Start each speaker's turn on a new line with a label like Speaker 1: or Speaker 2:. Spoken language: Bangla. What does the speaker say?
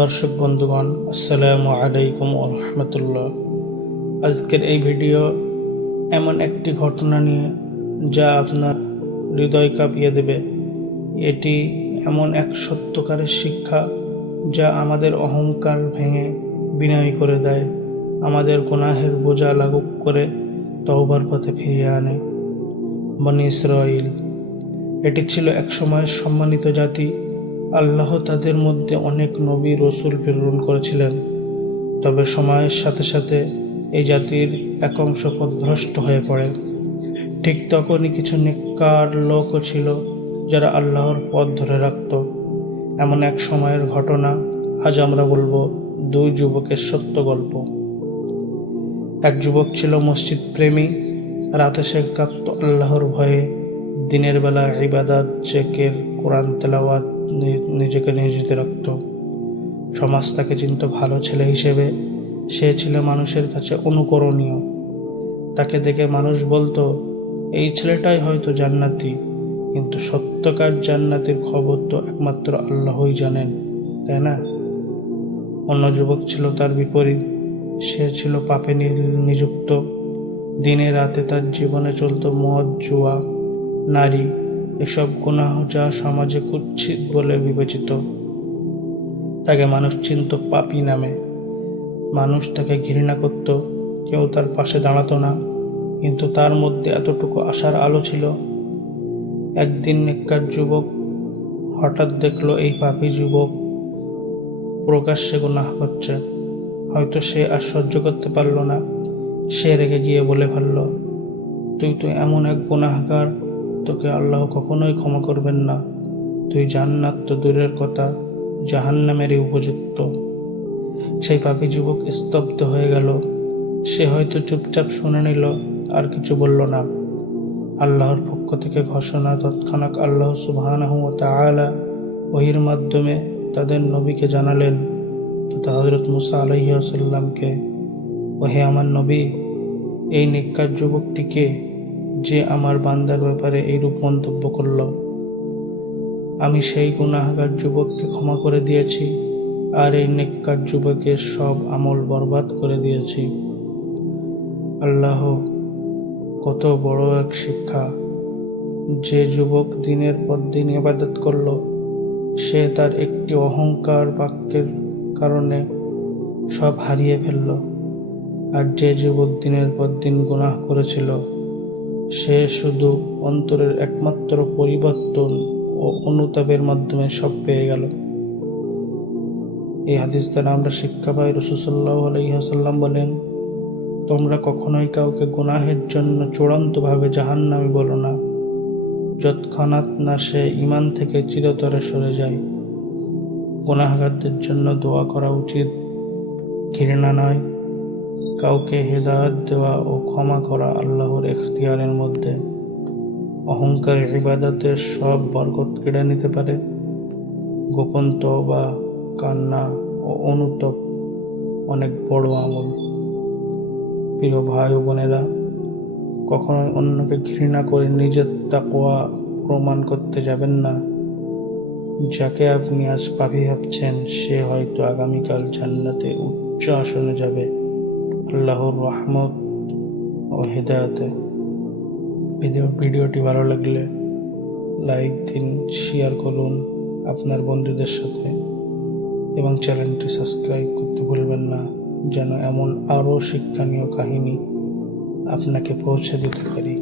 Speaker 1: দর্শক বন্ধুগণ, আসসালামু আলাইকুম রহমতুল্লাহ। আজকের এই ভিডিও এমন একটি ঘটনা নিয়ে যা আপনার হৃদয় কাঁপিয়ে দেবে। এটি এমন এক সত্যকারের শিক্ষা যা আমাদের অহংকার ভেঙে বিনয় করে দেয়, আমাদের গুনাহের বোঝা লাঘব করে তওবার পথে ফিরিয়ে আনে। বনি ইসরাইল এটি ছিল এক সময়ের সম্মানিত জাতি আল্লাহ তাদের মধ্যে অনেক নবী রসুল প্রেরণ করেছিলেন। তবে সময়ের সাথে সাথে এই জাতির এক অংশ পথভ্রষ্ট হয়ে পড়ে। ঠিক তখনই কিছু নেককার লোকও ছিল যারা আল্লাহর পথ ধরে রাখত। এমন এক সময়ের ঘটনা আজ আমরা বলব দুই যুবকের সত্য গল্প। এক যুবক ছিল মসজিদ প্রেমী, রাতে সে কাঁপত আল্লাহর ভয়ে, দিনের বেলা ইবাদাত, জেকের, কোরআন তেলাওয়াত নিজেকে নিয়োজিত রাখত। সমাজ তাকে চিনত ভালো ছেলে হিসেবে। সে ছিল মানুষের কাছে অনুকরণীয়। তাকে দেখে মানুষ বলতো, এই ছেলেটাই হয়তো জান্নাতি, কিন্তু সত্যকার জান্নাতির খবর তো একমাত্র আল্লাহই জানেন, তাই না? অন্য যুবক ছিল তার বিপরীত। সে ছিল পাপে নিযুক্ত। দিনে রাতে তার জীবনে চলতো মদ, জুয়া, নারী এসব গুনাহ যা সমাজে কুচ্ছিত বলে বিবেচিত। তাকে মানুষ চিনত পাপি নামে। মানুষ তাকে ঘৃণা করত, কেউ তার পাশে দাঁড়াতো না। কিন্তু তার মধ্যে এতটুকু আশার আলো ছিল, একদিন নেককার যুবক হঠাৎ দেখল এই পাপী যুবক প্রকাশ্যে গুনাহ করছে। হয়তো সে আর সহ্য করতে পারল না। সে রেগে গিয়ে বলে ফেলল, তুই তো এমন এক গুনাহগার তোকে আল্লাহ কখনোই ক্ষমা করবেন না। তুই জান্নাত তো দূরের কথা, জাহান্নামেরই উপযুক্ত। সেই পাপী যুবক স্তব্ধ হয়ে গেল। সে হয়তো চুপচাপ শুনে নিল, আর কিছু বলল না। আল্লাহর পক্ষ থেকে ঘোষণা তৎক্ষণাৎ আল্লাহ সুবহানাহু ওহির মাধ্যমে তাদের নবীকে জানালেন, তথা হজরত মুসা আলাইসাল্লামকে ওহে আমার নবী, এই নিকার যুবকটিকে যে আমার বান্দার ব্যাপারে এইরূপ মন্তব্য করল আমি সেই গুনাহগার যুবককে ক্ষমা করে দিয়েছি, আর এই নেককার যুবকের সব আমল বরবাদ করে দিয়েছি। আল্লাহ, কত বড় এক শিক্ষা। যে যুবক দিনের পর দিন ইবাদত করল, সে তার একটি অহংকার বাক্যের কারণে সব হারিয়ে ফেলল, আর যে যুবক দিনের পর দিন গুনাহ করেছিল সে শুধু অন্তরের একমাত্র পরিবর্তন ও অনুতাপের মাধ্যমে সব পেয়ে গেল। এই হাদিস দ্বারা আমরা শিক্ষা পাই রসুসাল্লাহ আলহিহাসাল্লাম বলেন, তোমরা কখনোই কাউকে গুনাহের জন্য চূড়ান্তভাবে জাহান্নামি বলো না, যৎক্ষণাৎ না সে ইমান থেকে চিরতরে সরে যায়। গুনাহগারদের জন্য দোয়া করা উচিত, ঘৃণা নয় কাউকে হেদায়ত দেওয়া ও ক্ষমা করা আল্লাহর এখতিয়ারের মধ্যে। অহংকার ইবাদতের সব বরকত কেড়ে নিতে পারে। গোপন বা কান্না ও অনুতপ অনেক বড় আমল। প্রিয় ভাই ও বোনেরা, কখনোই অন্যকে ঘৃণা করে নিজের তাকোয়া প্রমাণ করতে যাবেন না। যাকে আপনি আজ পাপি ভাবছেন, সে হয়তো আগামীকাল জান্নাতে উচ্চ আসনে যাবে। আল্লাহর রহমত ও হেদায়তে। ভিডিও ভিডিওটি ভালো লাগলে লাইক দিন শেয়ার করুন আপনার বন্ধুদের সাথে। এবং চ্যানেলটি সাবস্ক্রাইব করতে ভুলবেন না, যেন এমন আরও শিক্ষণীয় কাহিনী আপনাকে পৌঁছে দিতে পারি।